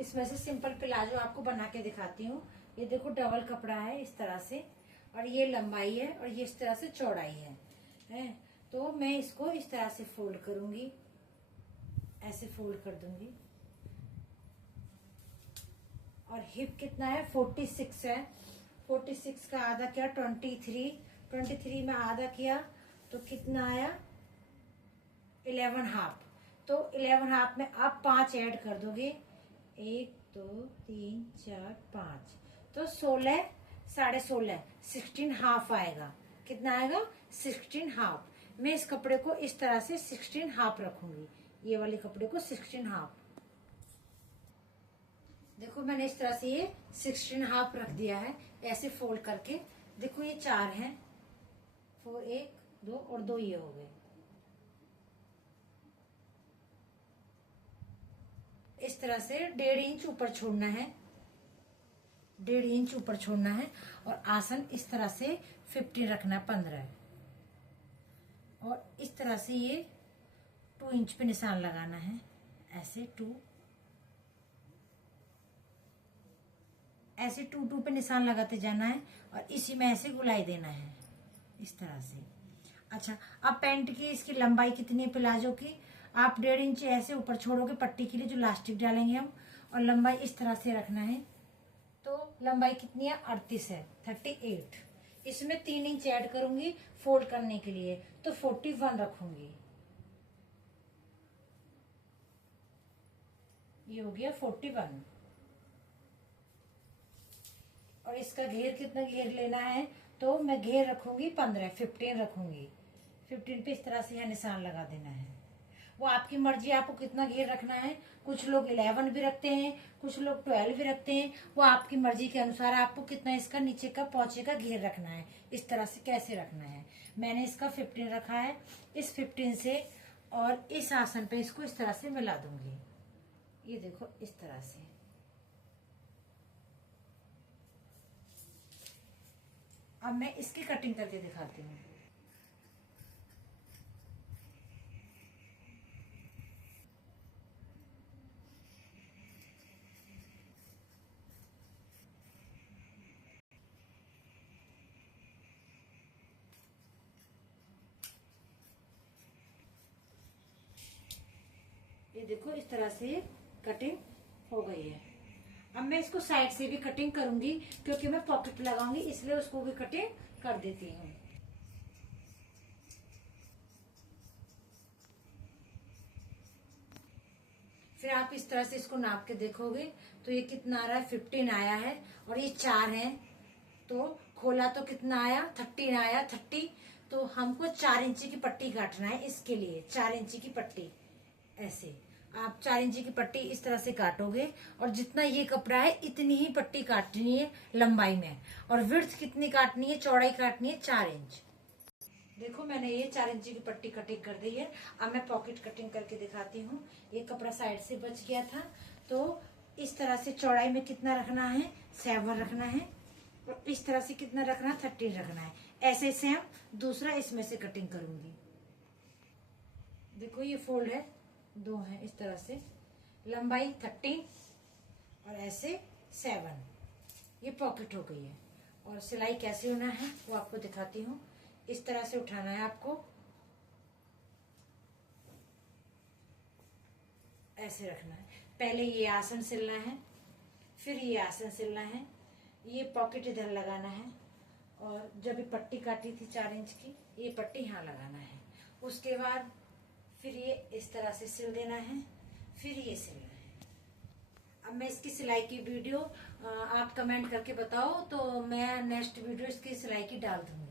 इसमें से simple palazzo आपको बना के दिखाती हूँ। ये देखो डबल कपड़ा है इस तरह से, और ये लंबाई है और ये इस तरह से चौड़ाई है। तो मैं इसको इस तरह से फोल्ड करूंगी, ऐसे फोल्ड कर दूंगी। और हिप कितना है 46 है। 46 का आधा किया 23 में आधा किया तो कितना आया 11 हाफ। तो 11 हाफ में आप 5 ऐड कर दोगे, 1 2 3 4 5, तो 16 साढ़े 16 हाफ आएगा। कितना आएगा 16 हाफ। मैं इस कपड़े को इस तरह से 16 हाफ रखूंगी, ये वाले कपड़े को 16 हाफ। देखो मैंने इस तरह से ये 16 हाफ रख दिया है, ऐसे फोल्ड करके। देखो ये 4 हैं, 4 1 2 और 2 ये हो गए। इस तरह से 1.5 इंच ऊपर छोड़ना है, 1.5 इंच ऊपर छोड़ना है। और आसन इस तरह से 15 रखना है, 15। और इस तरह से ये 2 इंच पे निशान लगाना है, ऐसे 2, ऐसे 2 2 पे निशान लगाते जाना है और इसी में ऐसे गुलाई देना है इस तरह से। अच्छा, अब पैंट की इसकी लंबाई कितनी है प्लाजो की, आप 1.5 इंच ऐसे ऊपर छोड़ोगे पट्टी के लिए जो लास्टिक डालेंगे हम, और लंबाई इस तरह से रखना है। तो लंबाई कितनी है 38 है, 38। इसमें 3 इंच ऐड करूंगी फोल्ड करने के लिए, तो 41 रखूंगी। ये हो गया 41। और इसका घेर कितना घेर लेना है, तो मैं घेर रखूंगी 15 रखूंगी। 15 पे इस तरह से यहाँ निशान लगा देना है। वो आपकी मर्जी, आपको कितना घेर रखना है। कुछ लोग 11 भी रखते हैं, कुछ लोग 12 भी रखते हैं। वो आपकी मर्जी के अनुसार आपको कितना इसका नीचे का पौचे का घेर रखना है, इस तरह से कैसे रखना है। मैंने इसका 15 रखा है। इस 15 से और इस आसन पे इसको इस तरह से मिला दूंगी। ये देखो इस तरह से। अब मैं इसकी कटिंग करके दिखाती हूँ। ये देखो इस तरह से कटिंग हो गई है। अब मैं इसको साइड से भी कटिंग करूंगी, क्योंकि मैं पॉकेट लगाऊंगी, इसलिए उसको भी कटिंग कर देती हूँ। फिर आप इस तरह से इसको नाप के देखोगे तो ये कितना आ रहा है 15 आया है, और ये 4 है तो खोला तो कितना आया 13 आया 30। तो हमको 4 इंची की पट्टी काटना है, इसके लिए 4 इंची की पट्टी। ऐसे आप 4 इंची की पट्टी इस तरह से काटोगे, और जितना ये कपड़ा है इतनी ही पट्टी काटनी है लंबाई में। और विड्थ कितनी काटनी है, चौड़ाई काटनी है 4 इंच। देखो मैंने ये 4 इंची की पट्टी कटिंग कर दी है। अब मैं पॉकेट कटिंग करके दिखाती हूँ। ये कपड़ा साइड से बच गया था, तो इस तरह से चौड़ाई में कितना रखना है 7 रखना है, और इस तरह से कितना रखना है 13 रखना है। ऐसे सेम दूसरा इसमें से कटिंग करूंगी। देखो ये फोल्ड है, 2 है, इस तरह से लंबाई 13 और ऐसे 7। ये पॉकेट हो गई है। और सिलाई कैसे होना है वो आपको दिखाती हूँ। इस तरह से उठाना है आपको, ऐसे रखना है। पहले ये आसन सिलना है, फिर ये आसन सिलना है, ये पॉकेट इधर लगाना है, और जब ये पट्टी काटी थी 4 इंच की, ये पट्टी यहाँ लगाना है। उसके बाद फिर ये इस तरह से सिल देना है, फिर ये सिलना है। अब मैं इसकी सिलाई की वीडियो आप कमेंट करके बताओ, तो मैं नेक्स्ट वीडियो इसकी सिलाई की डाल दूंगी।